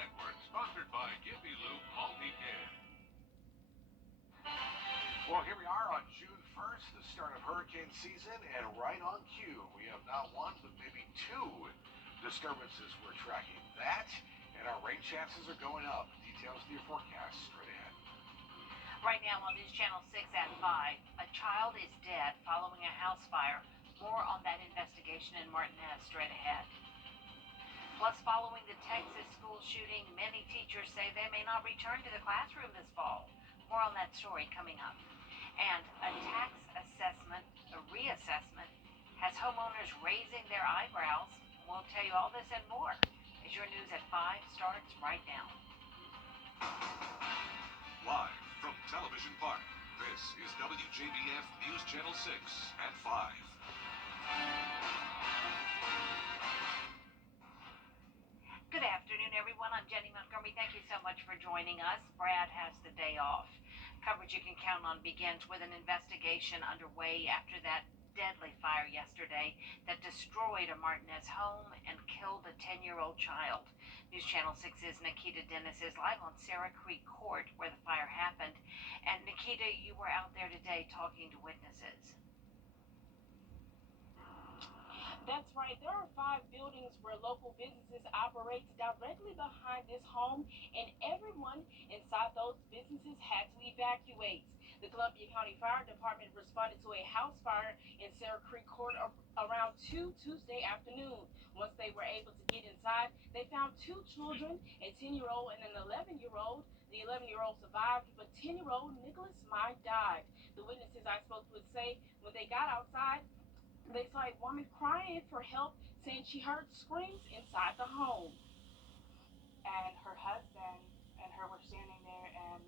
Network, sponsored by Jiffy Lube Multi-Care. Well, here we are on June 1st, the start of hurricane season, and right on cue, we have not one, but maybe two disturbances we're tracking. That, and our rain chances are going up. Details of your forecast straight ahead. Right now on News Channel 6 at 5, a child is dead following a house fire. More on that investigation in Martinez straight ahead. Plus, following the Texas school shooting, many teachers say they may not return to the classroom this fall. More on that story coming up. And a tax assessment, a reassessment, has homeowners raising their eyebrows. We'll tell you all this and more as your News at 5 starts right now. Live from Television Park, this is WJBF News Channel 6 at 5. Good afternoon, everyone. I'm Jenny Montgomery. Thank you so much for joining us. Brad has the day off. Coverage you can count on begins with an investigation underway after that deadly fire yesterday that destroyed a Martinez home and killed a 10-year-old child. News Channel 6's Nikita Dennis is live on Sarah Creek Court where the fire happened. And Nikita, you were out there today talking to witnesses. That's right. There are 5 buildings where local businesses operate directly behind this home, and everyone inside those businesses had to evacuate. The Columbia County Fire Department responded to a house fire in Sarah Creek Court around 2 Tuesday afternoon. Once they were able to get inside, they found 2 children, a 10-year-old and an 11-year-old. The 11-year-old survived, but 10-year-old Nicholas Mai died. The witnesses I spoke with say when they got outside, they saw a woman crying for help, saying she heard screams inside the home. And her husband and her were standing there, and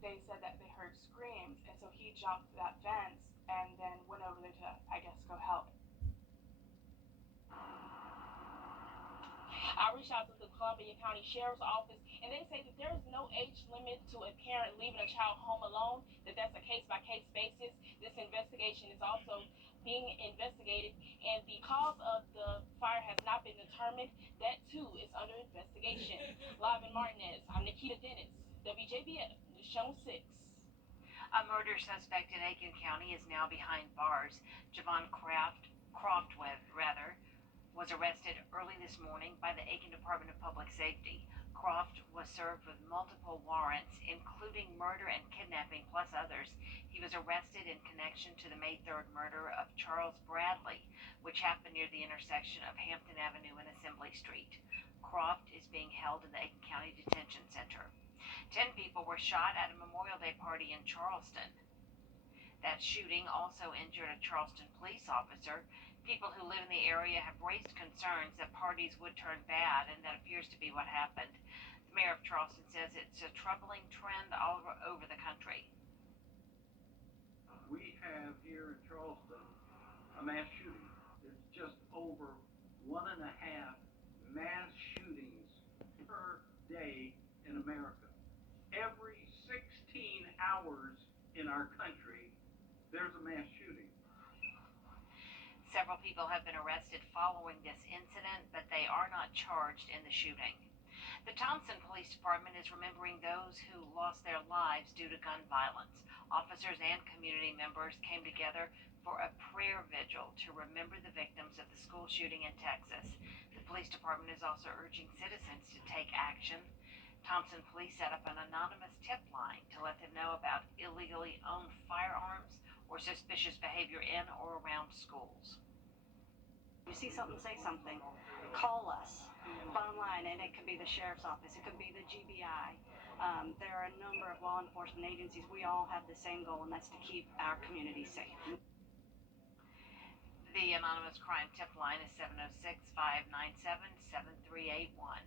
they said that they heard screams, and so he jumped that fence and then went over there to, I guess, go help. I reached out to the Columbia County Sheriff's Office, and they say that there is no age limit to a parent leaving a child home alone, that's a case-by-case basis. This investigation is also being investigated, and the cause of the fire has not been determined. That, too, is under investigation. Live in Martinez, I'm Nikita Dennis, WJBF, News Channel 6. A murder suspect in Aiken County is now behind bars. Javon Croftweb, was arrested early this morning by the Aiken Department of Public Safety. Croft was served with multiple warrants, including murder and kidnapping, plus others. He was arrested in connection to the May 3rd murder of Charles Bradley, which happened near the intersection of Hampton Avenue and Assembly Street. Croft is being held in the Aiken County Detention Center. 10 people were shot at a Memorial Day party in Charleston. That shooting also injured a Charleston police officer. People who live in the area have raised concerns that parties would turn bad, and that appears to be what happened. The mayor of Charleston says it's a troubling trend all over the country. We have here in Charleston a mass shooting. It's just over 1.5 mass shootings per day in America. Every 16 hours in our country, there's a mass shooting. Several people have been arrested following this incident, but they are not charged in the shooting. The Thompson Police Department is remembering those who lost their lives due to gun violence. Officers and community members came together for a prayer vigil to remember the victims of the school shooting in Texas. The police department is also urging citizens to take action. Thompson Police set up an anonymous tip line to let them know about illegally owned firearms or suspicious behavior in or around schools. You see something, say something. Call us. Bottom line, and it could be the sheriff's office, it could be the GBI. There are a number of law enforcement agencies. We all have the same goal, and that's to keep our community safe. The anonymous crime tip line is 706-597-7381.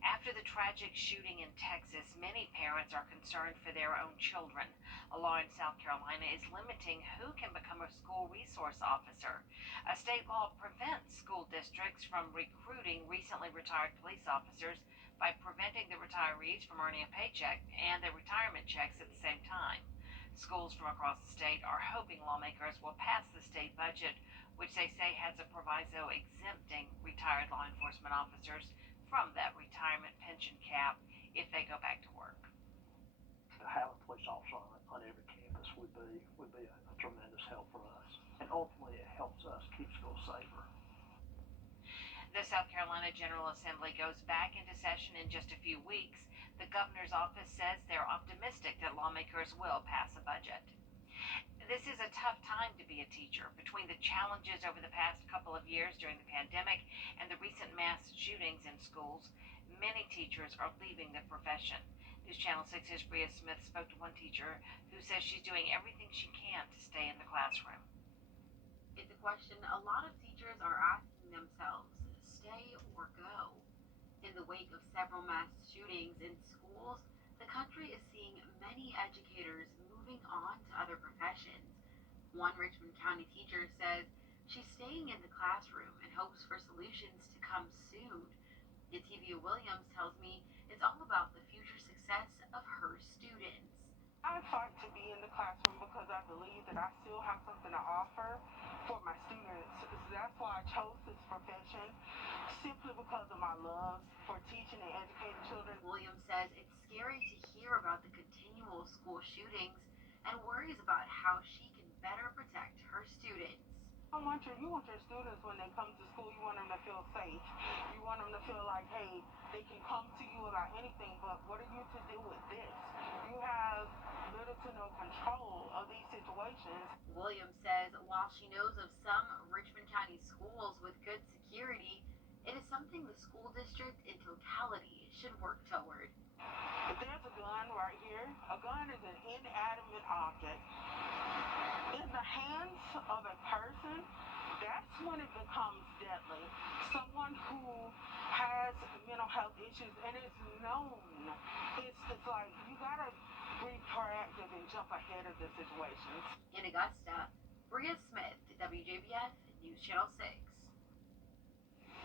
After the tragic shooting in Texas, many parents are concerned for their own children. A law in South Carolina is limiting who can become a school resource officer. A state law prevents school districts from recruiting recently retired police officers by preventing the retirees from earning a paycheck and their retirement checks at the same time. Schools from across the state are hoping lawmakers will pass the state budget, which they say has a proviso exempting retired law enforcement officers from that retirement pension cap if they go back to work. To have a police officer on every campus would be a tremendous help for us, and ultimately it helps us keep schools safer. The South Carolina General Assembly goes back into session in just a few weeks. The governor's office says they're optimistic that lawmakers will pass a budget. This is a tough time to be a teacher. Between the challenges over the past couple of years during the pandemic and the recent mass shootings in schools, many teachers are leaving the profession. News Channel 6's Bria Smith spoke to one teacher who says she's doing everything she can to stay in the classroom. It's a question a lot of teachers are asking themselves, stay or go. In the wake of several mass shootings in schools, the country is seeing many educators moving on to other professions. One Richmond County teacher says she's staying in the classroom and hopes for solutions to come soon. Wjbf Williams tells me it's all about the future success of her students. I fight to be in the classroom because I believe that I still have something to offer for my students. That's why I chose this profession, simply because of my love for teaching and educating children. Williams says it's scary to hear about the continual school shootings and worries about how she can better protect her students. You want your students when they come to school, you want them to feel safe. You want them to feel like, hey, they can come to you about anything, but what are you to do with this? You have little to no control of these situations. Williams says while she knows of some Richmond County schools with good security, it is something the school district in totality should work toward. If there's a gun right here, a gun is an inanimate object. In the hands of a person, that's when it becomes deadly. Someone who has mental health issues and is known, it's like you gotta be proactive and jump ahead of the situations. In Augusta, Bria Smith, WJBF News Channel 6.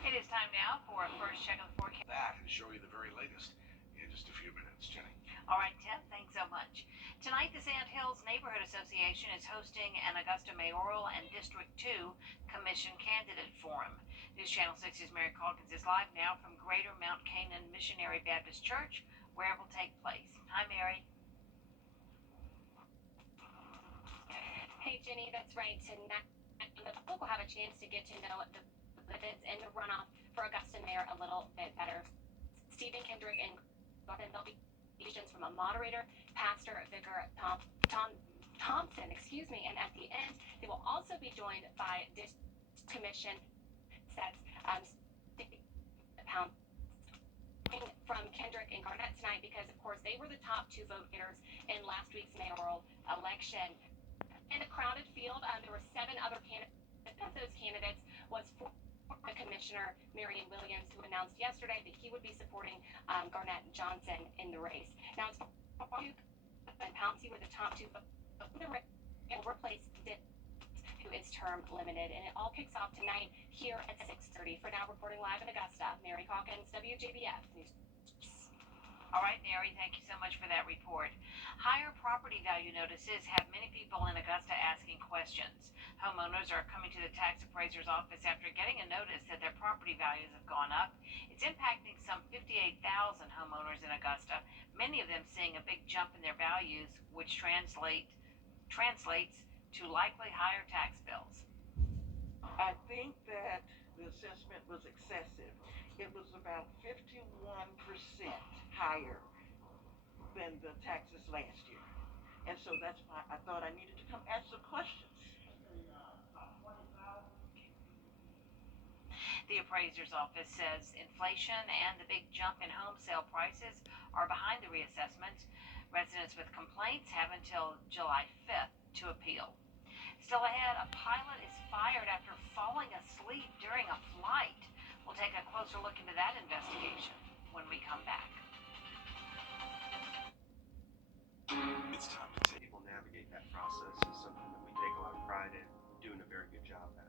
It is time now for a first check of the forecast. That and show you the very latest in just a few minutes. Jenny. All right, Tim, thanks so much. Tonight, the Sand Hills Neighborhood Association is hosting an Augusta Mayoral and District 2 Commission Candidate Forum. News Channel 6's Mary Calkins is live now from Greater Mount Canaan Missionary Baptist Church, where it will take place. Hi, Mary. Hey, Jenny, that's right. Tonight, the public will have a chance to get to know the candidates in the runoff for Augusta Mayor a little bit better. Stephen Kendrick and there'll be questions from a moderator, pastor, vicar, Thompson, and at the end, they will also be joined by this commission sets from Kendrick and Garnett tonight because, of course, they were the top two vote getters in last week's mayoral election. In a crowded field, there were 7 other candidates. One of those candidates was former Commissioner Marion Williams, who announced yesterday that he would be supporting Garnett Johnson in the race. Now, as far as Duke and Pouncey were the top two votes in the race, and replaced Dick, who is term limited. And it all kicks off tonight here at 6:30. For now, reporting live in Augusta, Mary Calkins, WJBF News. All right, Mary, thank you so much for that report. Higher property value notices have many people in Augusta asking questions. Homeowners are coming to the tax appraiser's office after getting a notice that their property values have gone up. It's impacting some 58,000 homeowners in Augusta, many of them seeing a big jump in their values, which translates to likely higher tax bills. I think that the assessment was excessive. It was about 51% higher than the taxes last year. And so that's why I thought I needed to come ask some questions. The appraiser's office says inflation and the big jump in home sale prices are behind the reassessment. Residents with complaints have until July 5th to appeal. Still ahead, a pilot is fired after falling asleep during a flight. We'll take a closer look into that investigation when we come back. It's time to take people navigate that process is something that we take a lot of pride in doing a very good job at.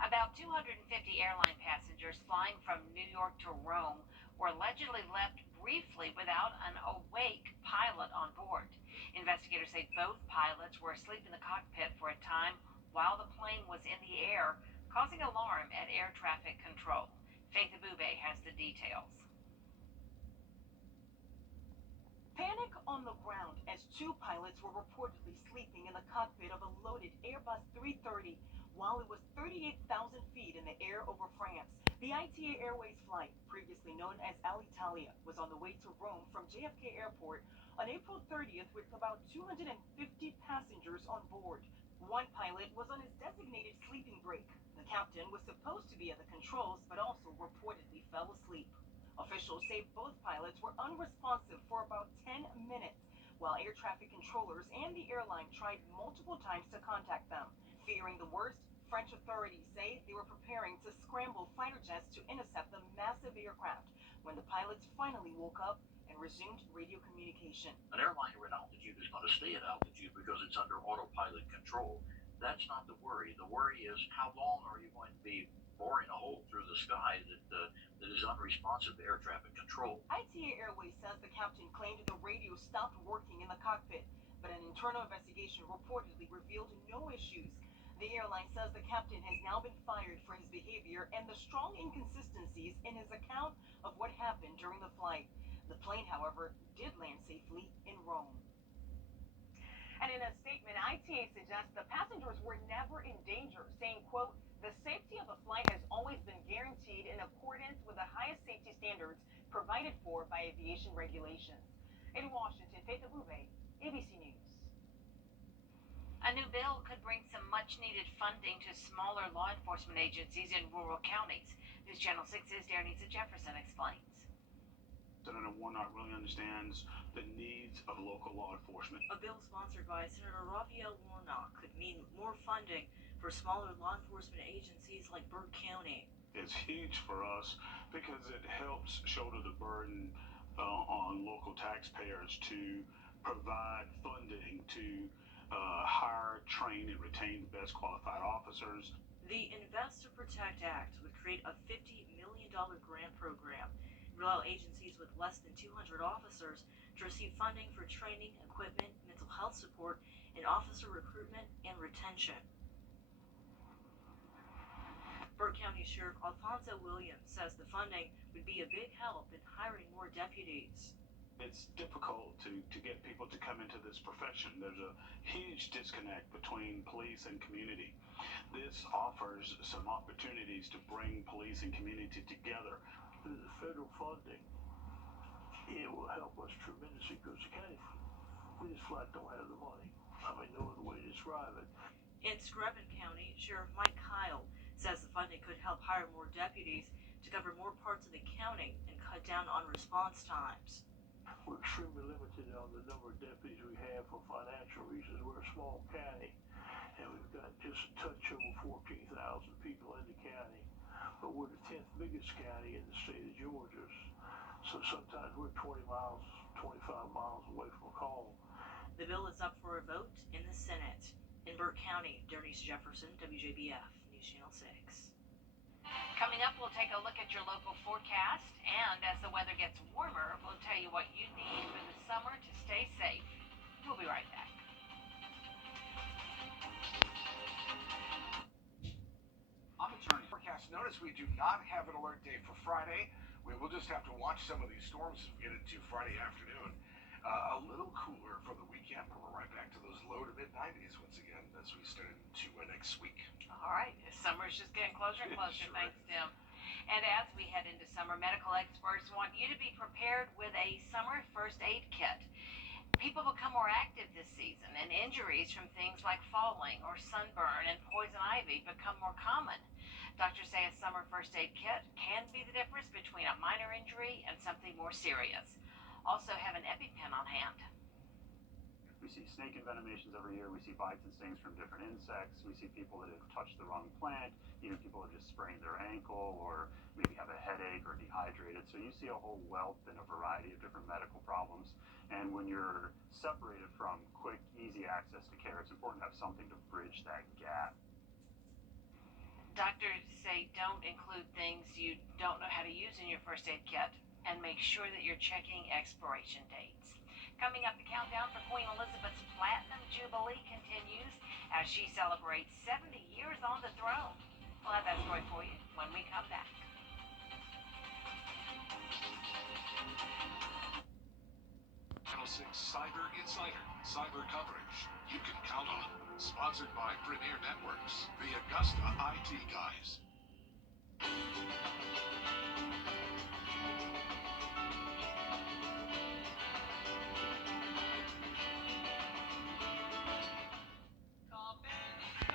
About 250 airline passengers flying from New York to Rome were allegedly left briefly without an awake pilot on board. Investigators say both pilots were asleep in the cockpit for a time while the plane was in the air, causing alarm at air traffic control. Faith Abube has the details. Panic on the ground as two pilots were reportedly sleeping in the cockpit of a loaded Airbus 330 while it was 38,000 feet in the air over France. The ITA Airways flight, previously known as Alitalia, was on the way to Rome from JFK Airport on April 30th with about 250 passengers on board. One pilot was on his designated sleeping break. The captain was supposed to be at the controls but also reportedly fell asleep. Officials say both pilots were unresponsive for about 10 minutes, while air traffic controllers and the airline tried multiple times to contact them. Fearing the worst, French authorities say they were preparing to scramble fighter jets to intercept the massive aircraft when the pilots finally woke up and resumed radio communication. An airliner at altitude is going to stay at altitude because it's under autopilot control. That's not the worry. The worry is how long are you going to be boring a hole through the sky that is unresponsive to air traffic control. ITA Airways says the captain claimed the radio stopped working in the cockpit, but an internal investigation reportedly revealed no issues. The airline says the captain has now been fired for his behavior and the strong inconsistencies in his account of what happened during the flight. The plane, however, did land safely in Rome. And in a statement, ITA suggests the passengers were never in danger, saying, quote, "The safety of the flight has always been guaranteed in accordance with the highest safety standards provided for by aviation regulations." In Washington, Faith Abube, ABC News. A new bill could bring some much-needed funding to smaller law enforcement agencies in rural counties. News Channel 6's Darnisa Jefferson explains. Senator Warnock really understands the needs of local law enforcement. A bill sponsored by Senator Raphael Warnock could mean more funding for smaller law enforcement agencies like Burke County. It's huge for us because it helps shoulder the burden on local taxpayers to provide funding to hire, train, and retain the best qualified officers. The Invest to Protect Act would create a $50 million grant program and allow agencies with less than 200 officers to receive funding for training, equipment, mental health support, and officer recruitment and retention. Burke County Sheriff Alfonso Williams says the funding would be a big help in hiring more deputies. It's difficult to get people to come into this profession. There's a huge disconnect between police and community. This offers some opportunities to bring police and community together. The federal funding, it will help us tremendously because the county, we just flat don't have the money. I mean, no other way to describe it. In Screven County, Sheriff Mike Kyle says the funding could help hire more deputies to cover more parts of the county and cut down on response times. We're extremely limited on the number of deputies we have for financial reasons. We're a small county, and we've got just a touch over 14,000 people in the county. But we're the 10th biggest county in the state of Georgia. So sometimes we're 20 miles, 25 miles away from a call. The bill is up for a vote in the Senate. In Burke County, Darnisa Jefferson, WJBF, News Channel 6. Coming up, we'll take a look at your local forecast, and as the weather gets warmer, we'll tell you what you need for the summer to stay safe. We'll be right back. I'm attorney. Forecast notice we do not have an alert day for Friday. We will just have to watch some of these storms as we get into Friday afternoon. A little cooler for the weekend, but we're right back to those low to mid 90s once again as we start into next week. All right, summer's just getting closer and closer, thanks, Tim. And as we head into summer, medical experts want you to be prepared with a summer first aid kit. People become more active this season, and injuries from things like falling or sunburn and poison ivy become more common. Doctors say a summer first aid kit can be the difference between a minor injury and something more serious. Also have an EpiPen on hand. We see snake envenomations every year. We see bites and stings from different insects. We see people that have touched the wrong plant. Even people that just sprained their ankle or maybe have a headache or dehydrated. So you see a whole wealth and a variety of different medical problems. And when you're separated from quick, easy access to care, it's important to have something to bridge that gap. Doctors say don't include things you don't know how to use in your first aid kit, and make sure that you're checking expiration dates. Coming up, the countdown for Queen Elizabeth's Platinum Jubilee continues. as she celebrates 70 years on the throne. We'll have that story for you when we come back. Channel 6 Cyber Insider, cyber coverage you can count on. Sponsored by Premier Networks, the Augusta IT Guys.